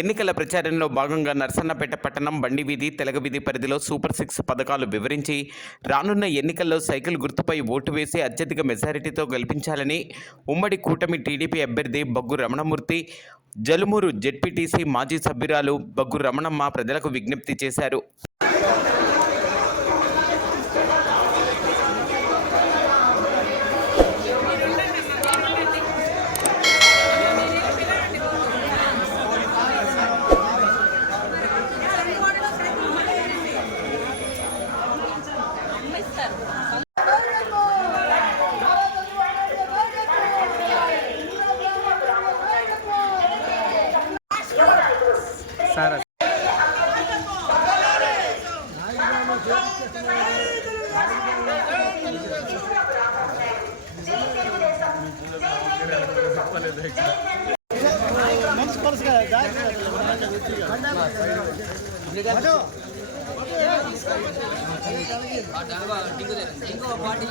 ఎన్నికల ప్రచారంలో భాగంగా నర్సన్నపేట పట్టణం బండి వీధి తెలగవీధి పరిధిలో సూపర్ సిక్స్ పథకాలు వివరించి రానున్న ఎన్నికల్లో సైకిల్ గుర్తుపై ఓటు వేసి అత్యధిక మెజారిటీతో గెలిపించాలని ఉమ్మడి కూటమి టీడీపీ అభ్యర్థి బగ్గు రమణమూర్తి, జలుమూరు జెడ్పీటీసీ మాజీ సభ్యురాలు బగ్గు రమణమ్మ ప్రజలకు విజ్ఞప్తి చేశారు. Sir party